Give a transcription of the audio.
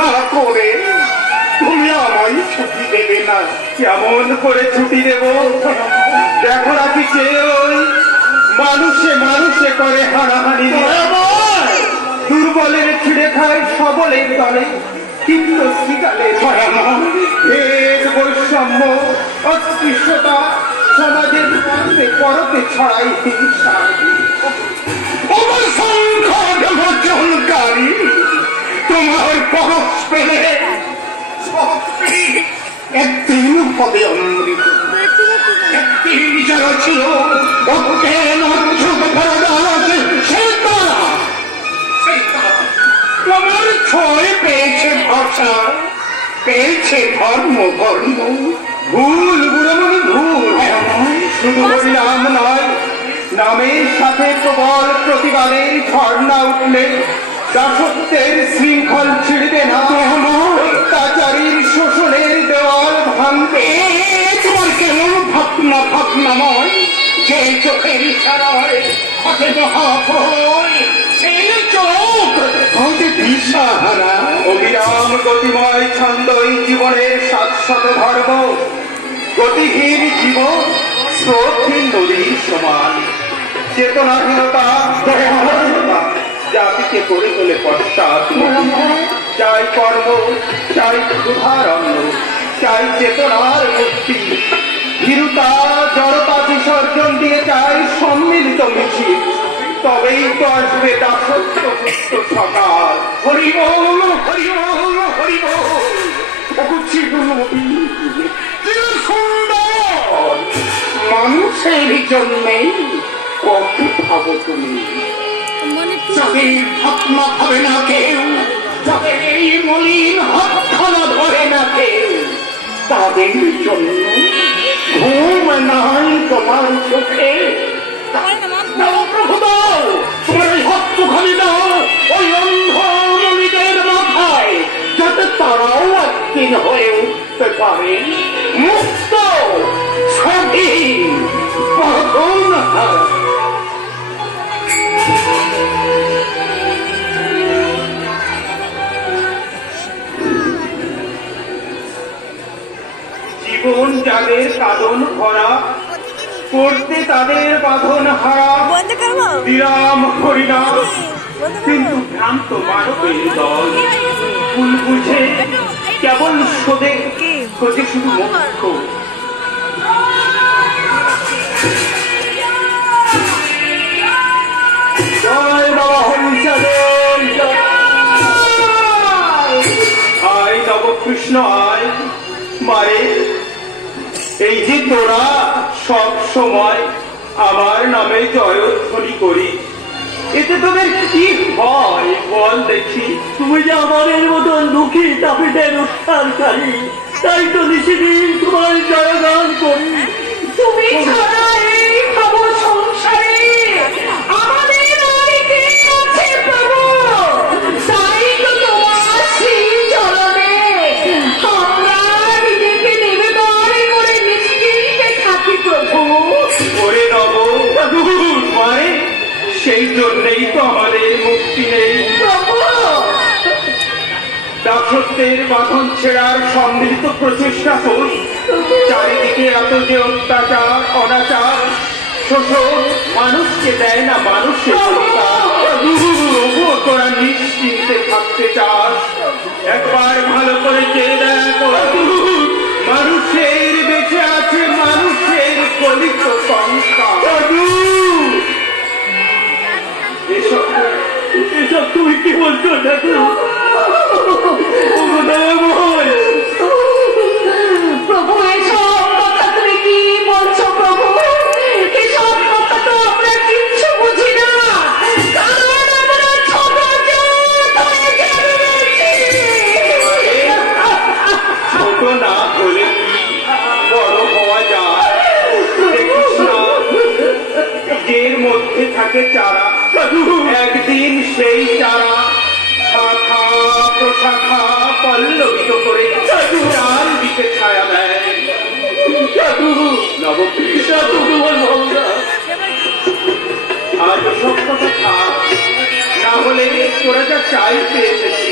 না করে তুমি আমায় ছুটি দেবে না? কেমন করে ছুটি দেব? দেখো রাখি ওই মানুষে মানুষে করে হানাহানি, দুর্বলের ছিঁড়ে খায় সবলের দলে, কিন্তু শিকালে ভেদ বৈষম্য অস্পৃশ্যতা সমাজের মধ্যে পরতে ছড়াই হিংসা। অবসংখ্যাকারী তোমার পরশ পেলে একদিন হবে অমৃত, একদিন যারা ছিল তোমার ছয় পেয়েছে ভাষা, পেয়েছে ধর্ম বর্ণ, ভুল বুড়ো মানে ভুল। শুধু হরিনাম নয়, নামের সাথে প্রবল প্রতিবাদের ঝর্ণা উঠলে দাসত্বের শৃঙ্খল ছিঁড়বে না, অত্যাচারীর শোষণের দেওয়াল ভাঙবে। তোমার কেমন ভাবনা ভাবনাময় যে চোখের ইশারায় হাতে মহাপ্রয়, সেই চোখ হতে দিশাহারা। অবিরাম গতিময় ছন্দই জীবনের শাশ্বত ধর্ম, গতিহীন জীবন স্রোতহীন নদীর সমান। চেতনাহীনতা জাতিকে করে তোলে পশ্চাৎ, চাই কর্ম, চাই ক্ষুধার অন্ন, চাই চেতনার মুক্তি। ভীরুতা জড়তা বিসর্জন দিয়ে চাই সম্মিলিত মিছিল, তবেই তো আসবে দাসত্ব মুক্ত সকাল। হরি বল হরি বল হরি বল। মানুষের জন্যেই কত ভাবো তুমি, যাদের ভাবনা হবে না কেউ, যাদের এই মলিন হাতখানা ধরে না কেউ, তাদের জন্য ঘুম নাই তোমার চোখে। প্রভু দাও তোমার এই হস্তখানি দাও ওই অন্ধ মনিদের মাথায়, যাতে তারাও একদিন হয়ে উঠতে পারে মুক্ত স্বাধীন পাগলহারা। জীবন যাদের সাধন ভরা, করতে তাদের বাঁধন হারা, বিরাম হরিনাম কিন্তু ভ্রান্ত মানবের দল। ভুল বুঝে কেবল শোধে খোঁজে শুধু মুখ্য। জয় বাবা হরিচাঁদের আয়, নবকৃষ্ণ আয়। মারে এই যে তোরা সব সময় আমার নামে জয়ধ্বনি করি, এতে তোদের কি হয় বল দেখি? তুমি যে আমাদের মতন দুঃখী তাপিতের উত্থানকারী, তাই তো নিশিদিন তোমার জয়গান করি। তুমি ছাড়া এই প্রভু সংসারে আমাদের অনেকে আছে প্রভু, তাই তো তোমার শ্রী চরণে আমরা নিজেকে নিবেদন করে নিশ্চিন্তে থাকি প্রভু। ওরে নব মারে, সেই জন্যেই তো আমাদের মুক্তি নেই প্রভু। দাসত্বের বাঁধন ছেড়ার সম্মিলিত প্রচেষ্টা করি। চারিদিকে এত যে অত্যাচার অনাচার শোষণ, মানুষকে দেয় না মানুষের তোরা নিশ্চিন্তে থাকতে চাস? একবার ভালো করে চেয়ে দেখো, মানুষের বেঁচে আছে মানুষের কলিত সংস্কার। এসব তুমি কি বলছো? দেখো প্রভু এসব কথা তুমি কি বলছো প্রভু? এসব কথা তো আমরা কিচ্ছু বুঝি না, কারণ আমরা ছোট ছোট না হলে বড় হওয়া যায়। বীজের মধ্যে থাকে চারা, একদিন সেই চারা শাখা প্রশাখা পল্লবিত করে চার দিকে ছায়া দেয়। আজ সব কথা থাক, না হলে তোরা যা চাইতে এসেছি